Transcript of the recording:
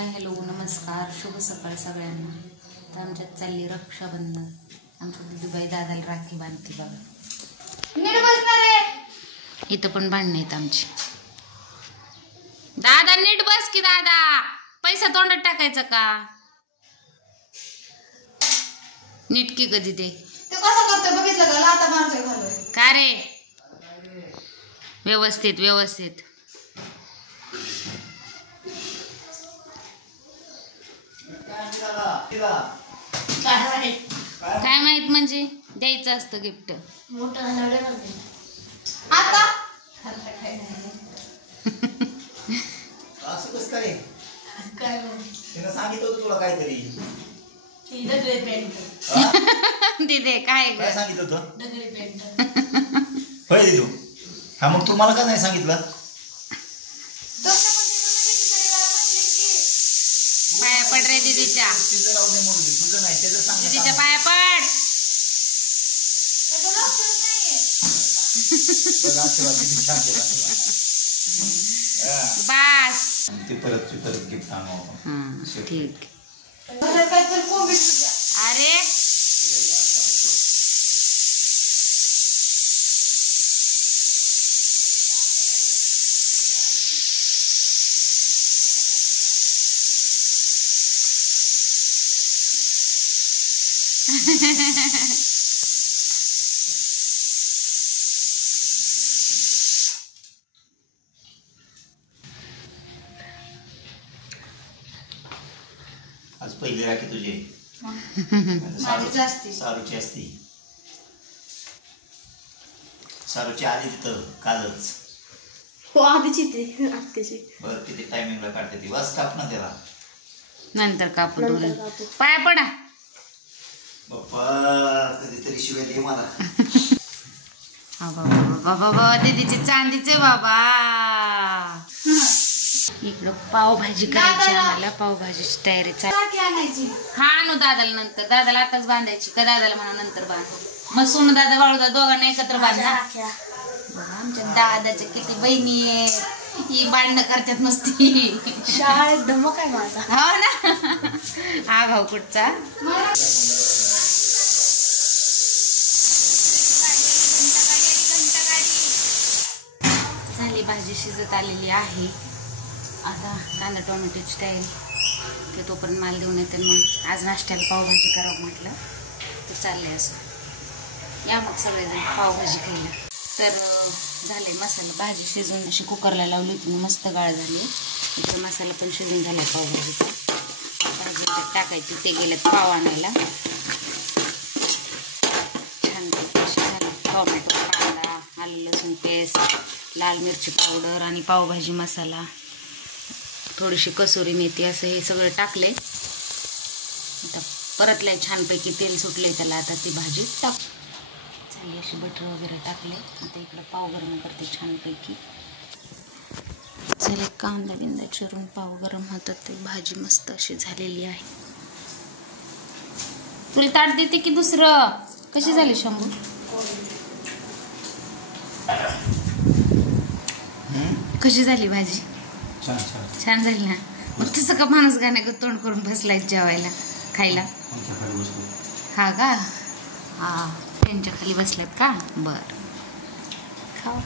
Hello नमस्कार शुभ सकाळ सगळ्यांना. तर आमच्यात चालली रक्षाबंधन. आमच्या दिदूबाई दादाला राखी बांधते बघा. इथं पण भांडणं आहेत आमची. दादा नीट बस की दादा, पैसा तोंडात टाकायचा का? नीट की कधी ते कसं करतोय बघितलं का? लाता मारतोय घालून का रे? व्यवस्थित व्यवस्थित. काय माहित म्हणजे द्यायचं असतं गिफ्ट. आता असं कसं काय? तिनं सांगितलं होतं तुला काहीतरी. दिदे काय काय सांगितलं होतं? होय दिदू. हा मग तू मला का नाही सांगितलं? पाया पड रे दीदीच्या. तुझं राहू दे म्हणू दे. तुझं नाही त्याचं सांग. दीदीच्या पाया पड. बस ते परत गिफ्ट आणू आपण. ठीक. कोविड अरे आज पहिली राखी तुझी. सारूची असती. सारूची आली तर कालच. हो आधीची ती आत्याची. बर किती टायमिंगला काढते ती. वास काप ना त्याला. नंतर कापून पाया पडा. बाप्पा कधीतरी शिवाय दे मला. बाबा दीदीची चांदीचे बाबा. इकडं पावभाजी करायची आम्हाला. पावभाजीची तयारी चालू. हा आणू दादाला नंतर. दादाला आताच बांधायची का? दादाला म्हणा नंतर बांधू. मग सोनू दादा वाळू दोघांना एकत्र बांधा. आमच्या दादाच्या किती बहिणी आहेत. ही भांडणं करतात नुसती. शाळेत धमक आहे माझा. हो ना. हा भाऊ कुठचा. झाली भाजी शिजत आलेली आहे. आता कांदा टोमॅटोची तयारी. ते तोपर्यंत माल देऊन येते. मग आज नाश्त्याला पावभाजी करावं म्हटलं तर चाललंय असं. या मग सगळेजण पावभाजी खायला. तर झाले मसाला. भाजी शिजवून अशी कुकरला लावली होती. मस्त गाळ झाली. इकडे मसाला पण शिजून झाला पावभाजीचा. भाजी टाकायची. ते गेलेत पाव आणायला. छान टोमॅटो, कांदा, आलं लसूण पेस्ट, लाल मिरची पावडर आणि पावभाजी मसाला, थोडीशी कसुरी मेथी असं हे सगळं टाकले. आता परतलंय छानपैकी. तेल सुटले त्याला. आता ती भाजी टाक चालली. अशी बटर वगैरे टाकले. आता इकडं पाव गरम करते छानपैकी. चले कांदा बिंदा चिरून पाव गरम होतात. ते भाजी मस्त अशी झालेली आहे. तुला ताट देते की दुसरं? कशी झाली शंभू? कशी झाली भाजी? छान झाली ना. मग तसं का माणूस गाण्याचं तोंड करून बसलाय जेवायला खायला? हा का? हा त्यांच्या खाली बसलेत का? बरं खाऊ.